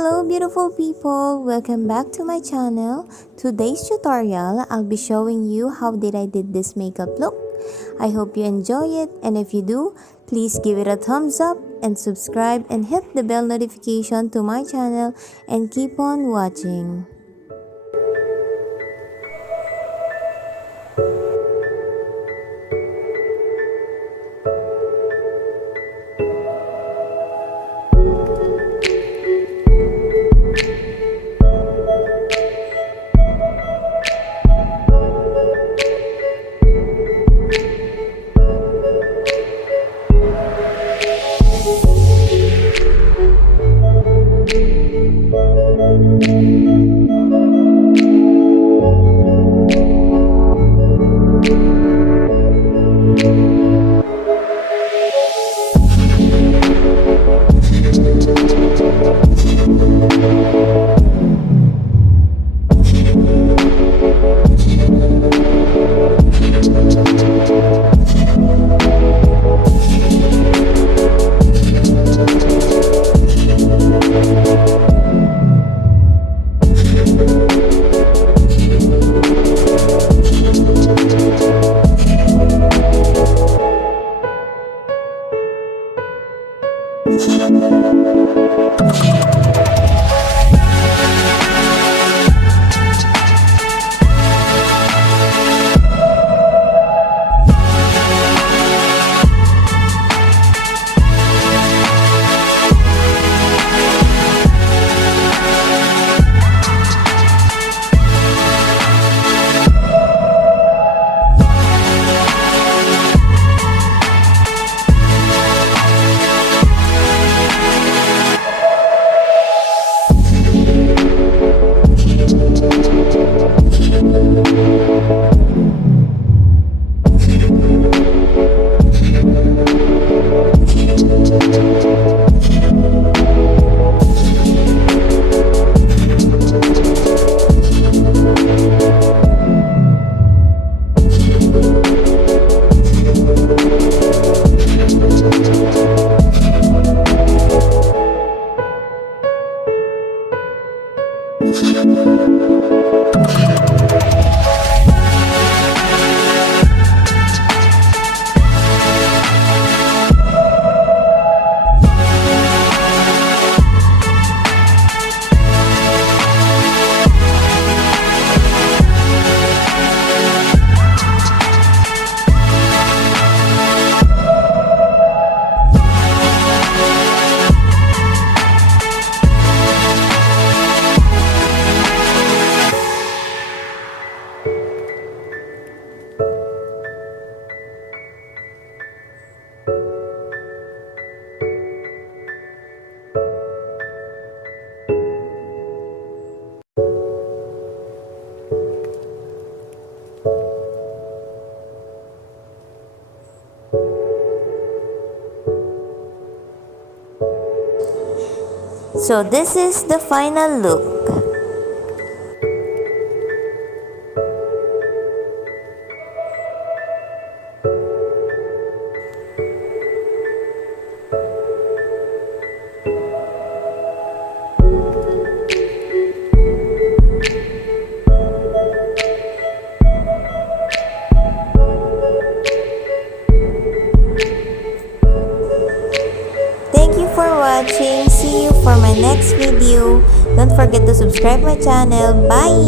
Hello beautiful people, welcome back to my channel. Today's tutorial, I'll be showing you how I did this makeup look. I hope you enjoy it, and if you do, please give it a thumbs up and subscribe and hit the bell notification to my channel and keep on watching. So this is the final look. Thank you for watching. See you for my next video. Don't forget to subscribe my channel. Bye!